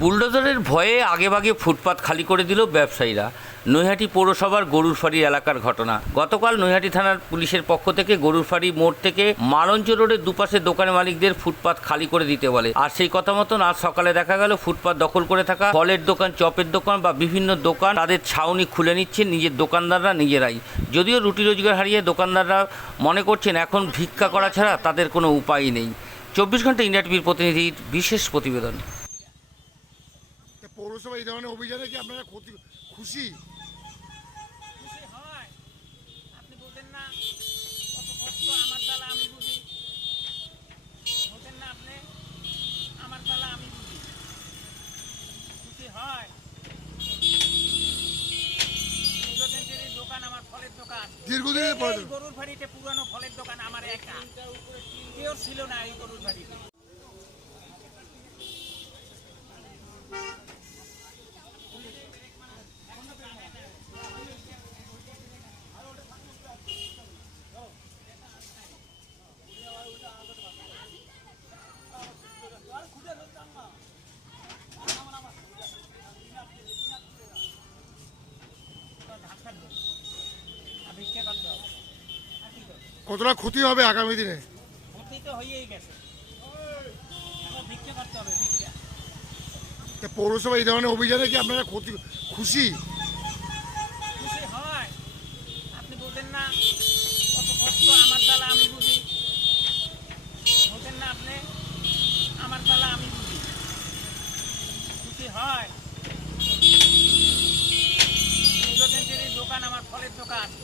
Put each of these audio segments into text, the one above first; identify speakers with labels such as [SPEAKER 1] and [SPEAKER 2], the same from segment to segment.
[SPEAKER 1] বুলডোজারের ভয়ে আগেভাগে ফুটপাত খালি করে দিল ব্যবসায়ীরা। নৈহাটি পৌরসভার গরুর গরুরফাড়ি এলাকার ঘটনা। গতকাল নৈহাটি থানার পুলিশের পক্ষ থেকে গরুর গরুরফাড়ি মোড় থেকে মালঞ্চ রোডের দুপাশে দোকানের মালিকদের ফুটপাত খালি করে দিতে বলে। আর সেই কথা মতন আজ সকালে দেখা গেল ফুটপাত দখল করে থাকা ফলের দোকান, চপের দোকান বা বিভিন্ন দোকান তাদের ছাউনি খুলে নিচ্ছেন নিজের দোকানদাররা নিজেরাই। যদিও রুটি রোজগার হারিয়ে দোকানদাররা মনে করছেন এখন ভিক্ষা করা ছাড়া তাদের কোনো উপায় নেই। চব্বিশ ঘণ্টা ইন্ডিয়া টিভির প্রতিনিধির বিশেষ প্রতিবেদন।
[SPEAKER 2] পৌরসভা এই ধরনের অভিযানে কি আপনারা ক্ষতি খুশি?
[SPEAKER 3] খুশি হয়। আপনি না কত কষ্ট আমার জ্বালা আমি বুঝি। বলছেন না আপনি আমার জ্বালা আমি বুঝি। খুশি হয়। দোকান আমার ফলের দোকান।
[SPEAKER 2] দীর্ঘদিনের
[SPEAKER 3] গরুর বাড়িতে পুরানো ফলের দোকান আমার একা। কেউ ছিল না এই গরুর বাড়িতে।
[SPEAKER 2] কতটা ক্ষতি হবে আগামী দিনে?
[SPEAKER 3] ক্ষতি তো হয়েই গেছে। করতে হবে
[SPEAKER 2] তা পৌরসভা এই ধরনের অভিযানে কি আপনারা ক্ষতি খুশি?
[SPEAKER 3] খুশি হয়। আপনি না কত কষ্ট আমার জ্বালা আমি বুঝি। না আপনি আমার জ্বালা আমি বুঝি। খুশি হয়।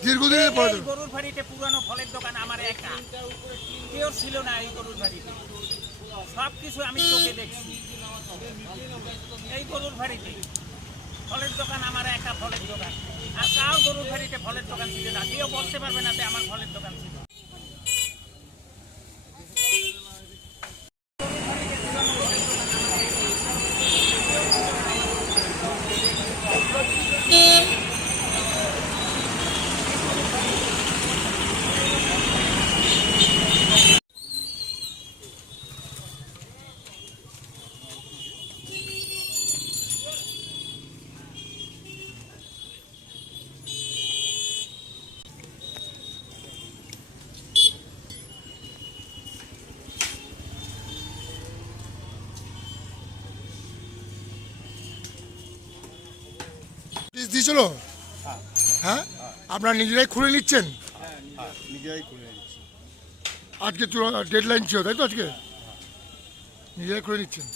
[SPEAKER 3] দীর্ঘদিনের
[SPEAKER 2] পরে
[SPEAKER 3] গরুর বাড়িতে পুরানো ফলের দোকান আমার একা। কেউ ছিল না এই গরুর বাড়িতে সব কিছু আমি চোখে দেখছি। এই গরুর বাড়িতে ফলের দোকান আমার একা ফলের দোকান। আর কার গরুর ভাড়িতে ফলের দোকান ছিল না কেউ বলতে পারবে না যে আমার ফলের দোকান ছিল।
[SPEAKER 2] দিয়েছিল? হ্যাঁ? আপনারা নিজেরাই খুলে নিচ্ছেন?
[SPEAKER 4] নিজেরাই করে নিচ্ছি
[SPEAKER 2] আজকে ডেডলাইন ছিল তাই তো আজকে? নিজেরাই খুলে নিচ্ছেন।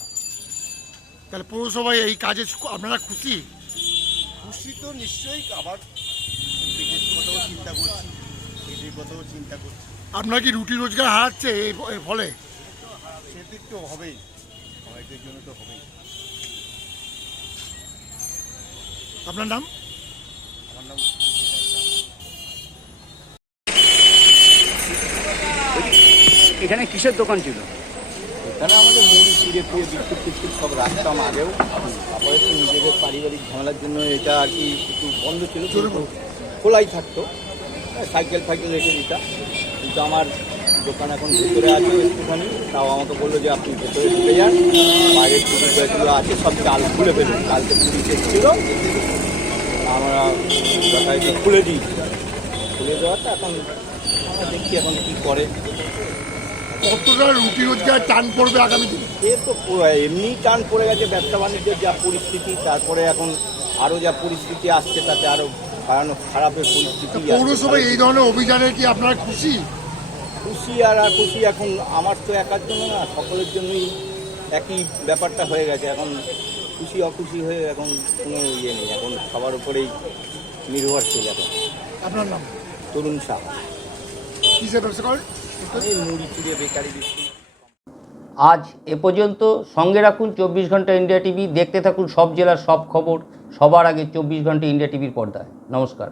[SPEAKER 2] তাহলে পৌরসভায় এই কাজে আপনারা খুশি?
[SPEAKER 4] খুশি তো নিশ্চয়ই আবার কথাও চিন্তা করছি পেটের কথাও চিন্তা করছি।
[SPEAKER 2] আপনারা কি রুটি রোজগার হারাচ্ছে এই ফলে?
[SPEAKER 4] সে তো হবেই জন্য তো হবেই।
[SPEAKER 2] আপনার নাম?
[SPEAKER 4] আমার নাম
[SPEAKER 5] এখানে কিসের দোকান ছিল?
[SPEAKER 6] এখানে আমাদের মুড়ি চিড়ে ফুড়ে বিস্কুট টিস্কুট সব রাখতাম আগেও তারপরে একটু নিজেদের পারিবারিক ঝামেলার জন্য এটা আর কি একটু বন্ধ ছিল খোলাই থাকতো। হ্যাঁ, সাইকেল ফাইকেল রেখে দিতাম। কিন্তু আমার দোকান এখন ভেতরে আছে একটুখানি তাও আমাকে বলল যে আপনি ভেতরে ঢুকে যান বাইরের যেগুলো আছে সব চাল খুলে ফেলুন কালকে পুলিশ এসেছিল। আমরা যথাযথ খুলে দিই। খুলে দেওয়াটা এখন আমরা দেখছি এখন কী করে।
[SPEAKER 2] কতটা রুটি রোজগার টান পড়বে আগামী দিনে?
[SPEAKER 6] এ তো এমনি টান পড়ে গেছে ব্যবসা বাণিজ্যের যা পরিস্থিতি তারপরে এখন আরও যা পরিস্থিতি আসছে তাতে আরও ভয়ানক খারাপের পরিস্থিতি
[SPEAKER 2] পৌরসভায় এই ধরনের অভিযানে কি আপনারা খুশি?
[SPEAKER 6] খুশি আর আর খুশি এখন আমার তো একার জন্য না সকলের জন্যই একই ব্যাপারটা হয়ে গেছে। এখন খুশি অখুশি হয়ে এখন কোনো ইয়ে নেই। এখন সবার উপরেই নির্ভরশীল এখন।
[SPEAKER 2] আপনার নাম?
[SPEAKER 6] তরুণ শাহ
[SPEAKER 1] আজ এ পর্যন্ত সঙ্গে রাখুন চব্বিশ ঘণ্টা ইন্ডিয়া টিভি। দেখতে থাকুন সব জেলার সব খবর। সবার আগে চব্বিশ ঘণ্টা ইন্ডিয়া টিভির পর্দায়। নমস্কার।